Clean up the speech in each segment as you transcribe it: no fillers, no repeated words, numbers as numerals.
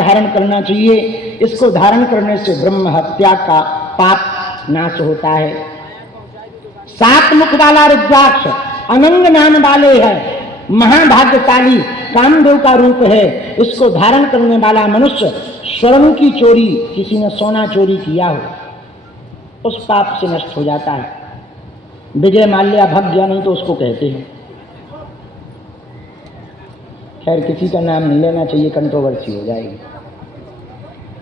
धारण करना चाहिए। इसको धारण करने से ब्रह्म हत्या का पाप नाश होता है। 7 मुख वाला रुद्राक्ष अनंग नाम वाले है, महाभाग्यशाली कामदेव का रूप है। इसको धारण करने वाला मनुष्य स्वर्ण की चोरी, किसी ने सोना चोरी किया हो, उस पाप से नष्ट हो जाता है। विजय माल्या भग गया नहीं तो उसको कहते हैं। खैर किसी का नाम नहीं लेना चाहिए, कंट्रोवर्सी हो जाएगी।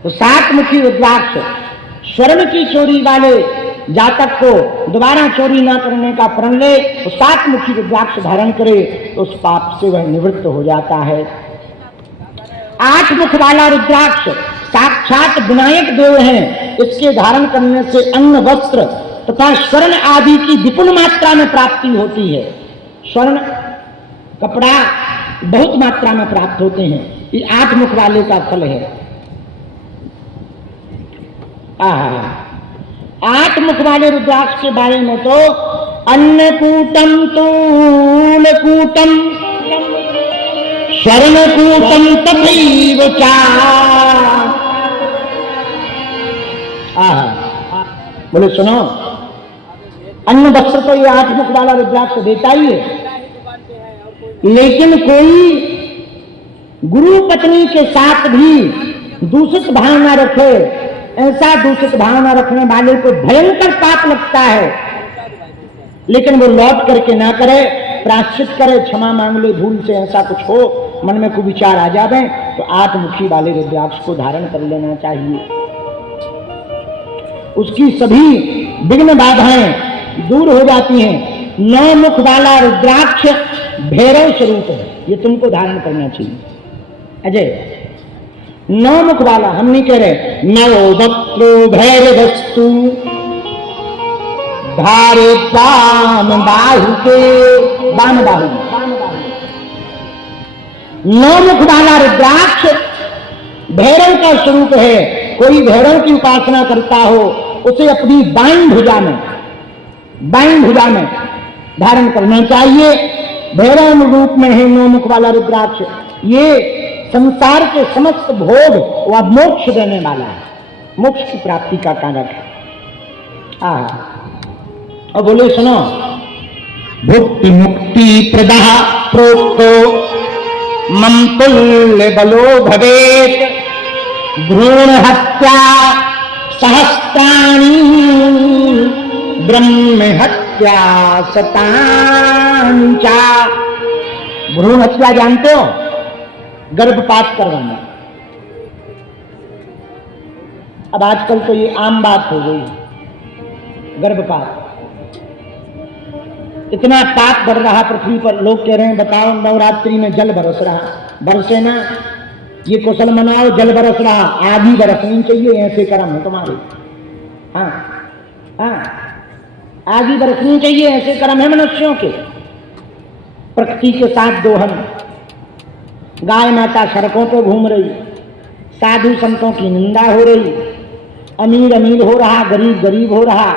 तो 7 मुखी रुद्राक्ष स्वर्ण की चोरी वाले जातक को दोबारा चोरी ना करने का प्रण ले तो 7 मुखी रुद्राक्ष धारण करे तो उस पाप से वह निवृत्त हो जाता है। 8 मुख वाला रुद्राक्ष साक्षात विनायक देव हैं। इसके धारण करने से अन्न, वस्त्र तथा स्वर्ण आदि की विपुल मात्रा में प्राप्ति होती है। स्वर्ण, कपड़ा बहुत मात्रा में प्राप्त होते हैं। ये 8 मुख वाले का फल है। 8 मुख वाले रुद्राक्ष के बारे में तो अन्नकूटम, तूलकूटम, स्वर्णकूटम तथैव च। बोले सुनो, अन्न वस्त्र तो ये 8 मुख वाला रुद्राक्ष देता ही है, लेकिन कोई गुरु पत्नी के साथ भी दूषित भावना रखे, ऐसा दूषित भावना रखने वाले को भयंकर पाप लगता है। लेकिन वो लौट करके ना करे, प्रायश्चित करे, क्षमा मांग ले, भूल से ऐसा कुछ हो, मन में कोई विचार आ जावे तो 8 मुखी वाले रुद्राक्ष को धारण कर लेना चाहिए। उसकी सभी विघ्न बाधाएं दूर हो जाती हैं। 9 मुख वाला रुद्राक्ष भैरव स्वरूप है, ये तुमको धारण करना चाहिए। अजय 9 मुख वाला, हम नहीं कह रहे, 9 वक्त्रो भैरवस्तु धारे वाम बाहु के, वाम बाहु। 9 मुख वाला रुद्राक्ष भैरव का स्वरूप है। कोई भैरव की उपासना करता हो उसे अपनी बाईं भुजा में धारण करना चाहिए। भैरव रूप में है 9 मुख वाला रुद्राक्ष। ये संसार के समस्त भोग व मोक्ष देने वाला है, मोक्ष की प्राप्ति का कारक है। और बोले सुनो, भुक्ति मुक्ति प्रदा प्रोक्तो मम तुल्य बलो भवेत, भ्रूण हत्या सहस्त्राणि ब्रह्म हत्या शतानि च। भ्रूण हत्या जानते हो? गर्भपात करवाना। अब आजकल तो ये आम बात हो गई, गर्भपात। इतना ताप बढ़ रहा पृथ्वी पर, लोग कह रहे हैं बताओ नवरात्रि में जल बरस रहा, बरसे ना, ये कुशल मनाओ, जल बरस रहा, आग ही बरसनी चाहिए, ऐसे कर्म है तुम्हारे। आग ही बरसनी चाहिए, ऐसे कर्म है मनुष्यों के। प्रकृति के साथ दोहन, गाय माता सड़कों पर घूम रही, साधु संतों की निंदा हो रही, अमीर अमीर हो रहा, गरीब गरीब हो रहा,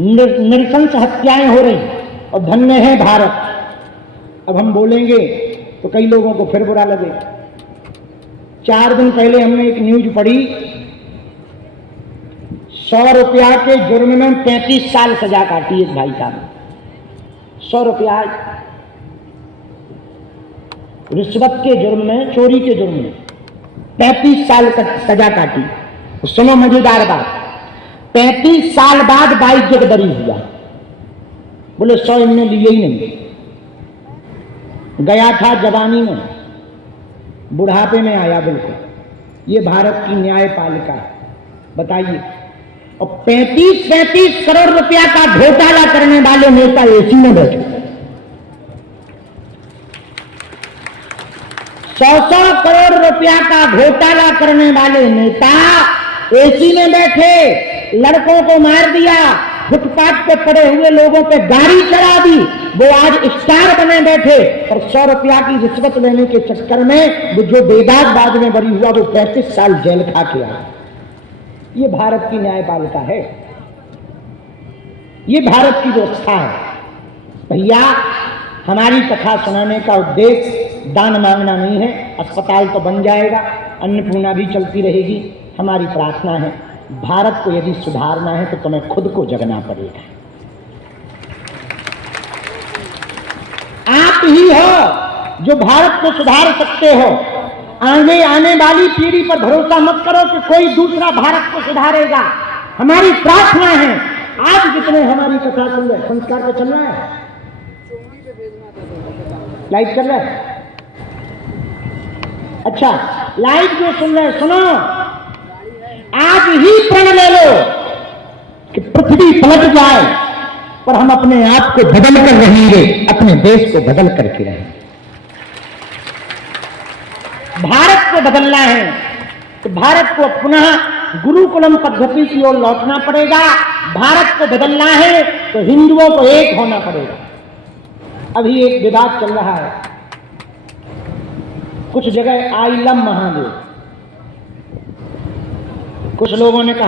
नृशंस हत्याएं हो रही, और धन्य है भारत। अब हम बोलेंगे तो कई लोगों को फिर बुरा लगेगा। 4 दिन पहले हमने एक न्यूज पढ़ी, 100 रुपया के जुर्म में 35 साल सजा काटी एक भाई साहब। 100 रुपया रिश्वत के जुर्म में, चोरी के जुर्म में 35 साल तक सजा काटी। सुनो मजेदार बात, 35 साल बाद 22 जग बरी हुआ। बोले 100 इनने लिए ही नहीं, गया था जवानी में, बुढ़ापे में आया। बिल्कुल ये भारत की न्यायपालिका है, बताइए। और 35-37 करोड़ रुपया का घोटाला करने वाले नेता एसी में बैठे, 100 करोड़ रुपया का घोटाला करने वाले नेता एसी में बैठे, लड़कों को मार दिया, फुटपाथ पे पड़े हुए लोगों पे गाड़ी चढ़ा दी, वो आज स्टार बने बैठे। और 100 रुपया की रिश्वत लेने के चक्कर में वो जो बेदाग बाद में बरी हुआ वो 35 साल जेल खा के आया। ये भारत की न्यायपालिका है, ये भारत की व्यवस्था है। भैया हमारी कथा सुनाने का उद्देश्य दान मांगना नहीं है। अस्पताल तो बन जाएगा, अन्नपूर्णा भी चलती रहेगी। हमारी प्रार्थना है, भारत को यदि सुधारना है तो तुम्हें खुद को जगना पड़ेगा। आप ही हो जो भारत को सुधार सकते हो। आगे आने वाली पीढ़ी पर भरोसा मत करो कि कोई दूसरा भारत को सुधारेगा। हमारी प्रार्थना है, आज जितने हमारी कथा सुन रहे, संस्कार को चल रहा है, लाइव चल रहा है, अच्छा लाइव जो सुन रहे सुनो, आज ही प्रण ले लो कि पृथ्वी पलट जाए पर हम अपने आप को बदल कर रहेंगे, अपने देश को बदल करके रहेंगे। भारत को बदलना है तो भारत को पुनः गुरुकुलम पद्धति की ओर लौटना पड़ेगा। भारत को बदलना है तो हिंदुओं को एक होना पड़ेगा। अभी एक विवाद चल रहा है, कुछ जगह आई लव महादेव, कुछ लोगों ने कहा